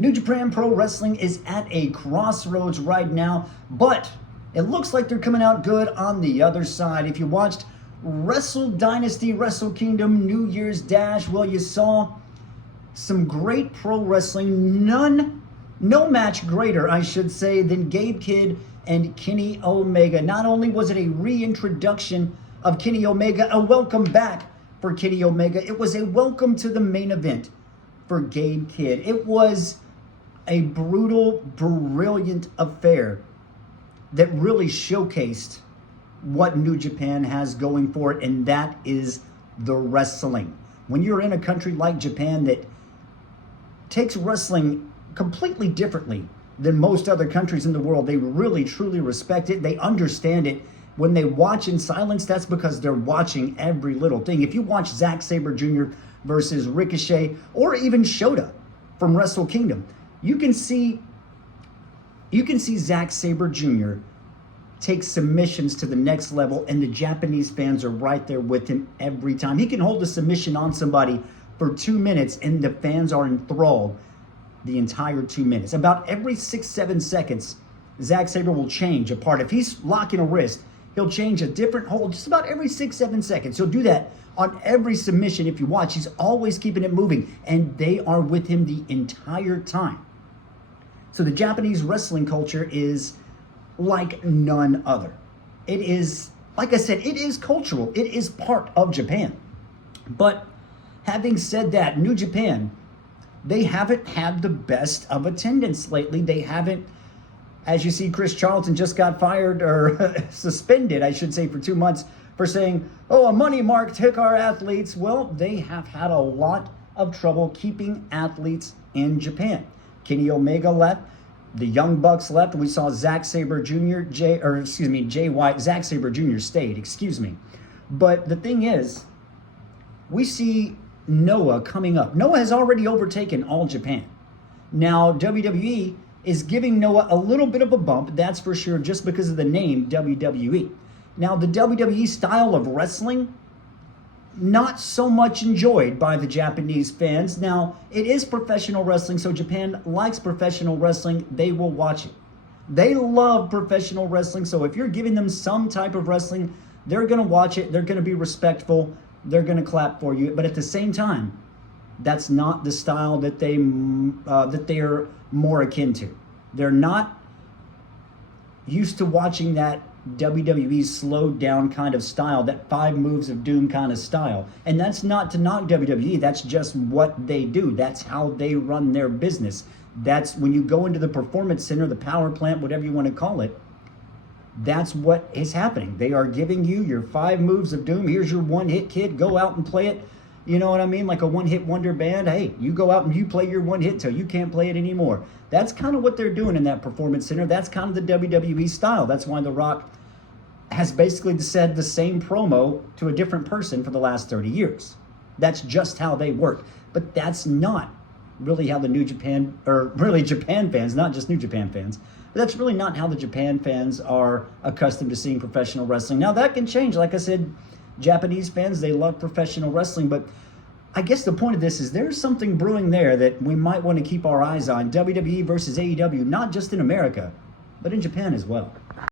New Japan Pro Wrestling is at a crossroads right now, but it looks like they're coming out good on the other side. If you watched Wrestle Dynasty, Wrestle Kingdom, New Year's Dash, well, you saw some great pro wrestling. No match greater, I should say, than Gabe Kidd and Kenny Omega. Not only was it a reintroduction of Kenny Omega, a welcome back for Kenny Omega, it was a welcome to the main event for Gabe Kidd. It was a brutal, brilliant affair that really showcased what New Japan has going for it, and that is the wrestling. When you're in a country like Japan that takes wrestling completely differently than most other countries in the world, they really, truly respect it. They understand it. When they watch in silence, that's because they're watching every little thing. If you watch Zack Sabre Jr. versus Ricochet, or even Shota from Wrestle Kingdom, you can see Zack Sabre Jr. take submissions to the next level, and the Japanese fans are right there with him every time. He can hold a submission on somebody for 2 minutes, and the fans are enthralled the entire 2 minutes. About every 6-7 seconds, Zack Sabre will change a part. If he's locking a wrist, he'll change a different hold just about every 6-7 seconds. He'll do that on every submission. If you watch, he's always keeping it moving, and they are with him the entire time. So the Japanese wrestling culture is like none other. It is, like I said, it is cultural. It is part of Japan. But having said that, New Japan, they haven't had the best of attendance lately. They haven't, as you see, Chris Charlton just got fired, or suspended, I should say, for 2 months for saying, oh, a money mark took our athletes. Well, they have had a lot of trouble keeping athletes in Japan. Kenny Omega left. The Young Bucks left. We saw Zack Sabre Jr., Jay White. Zack Sabre Jr. stayed, But the thing is, we see Noah coming up. Noah has already overtaken All Japan. Now, WWE is giving Noah a little bit of a bump, that's for sure, just because of the name WWE. Now, the WWE style of wrestling, not so much enjoyed by the Japanese fans. Now, it is professional wrestling, so Japan likes professional wrestling. They will watch it. They love professional wrestling, so if you're giving them some type of wrestling, they're going to watch it. They're going to be respectful. They're going to clap for you. But at the same time, that's not the style that they're more akin to. They're not used to watching that WWE slowed down kind of style, that 5 moves of doom kind of style. And that's not to knock WWE. That's just what they do. That's how they run their business. That's when you go into the performance center, the power plant, whatever you want to call it. That's what is happening. They are giving you your 5 moves of doom. Here's your one-hit kid. Go out and play it. You know what I mean? Like a one-hit wonder band. Hey, you go out and you play your one hit till you can't play it anymore. That's kind of what they're doing in that performance center. That's kind of the WWE style. That's why The Rock has basically said the same promo to a different person for the last 30 years. That's just how they work. But that's not really how the New Japan, or really Japan fans, not just New Japan fans, but that's really not how the Japan fans are accustomed to seeing professional wrestling. Now, that can change. Like I said, Japanese fans, they love professional wrestling, but I guess the point of this is there's something brewing there that we might want to keep our eyes on. WWE versus AEW, not just in America, but in Japan as well.